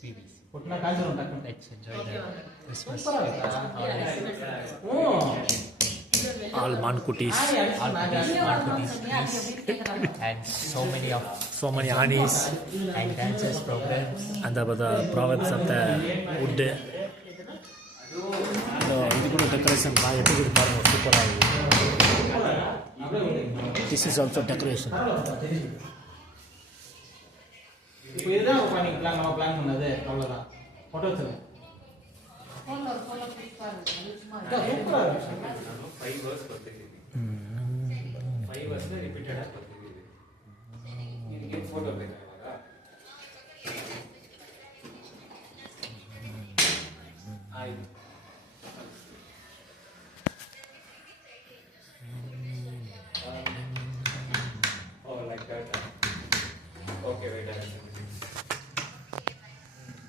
PVC. Let's enjoy the Christmas all mankutis, and so many honeys and dances programs and the proverbs of the wood. இது கூட டெக்கரேஷன் நான் எப்படி இருக்கு பாருங்க, சூப்பராக இருக்குது. This is also decoration. இப்போ இதுதான் நம்ம பிளான் பண்ணது, அவ்வளோதான். ஃபோட்டோ வச்சுருங்க. சூப்பராக இருக்கு. 5 hours பத்துக்கு 5 hours ரிப்பீட்டடாக பத்துக்கு இதுக்கு ஃபோட்டோ பேசுகிறாங்களா?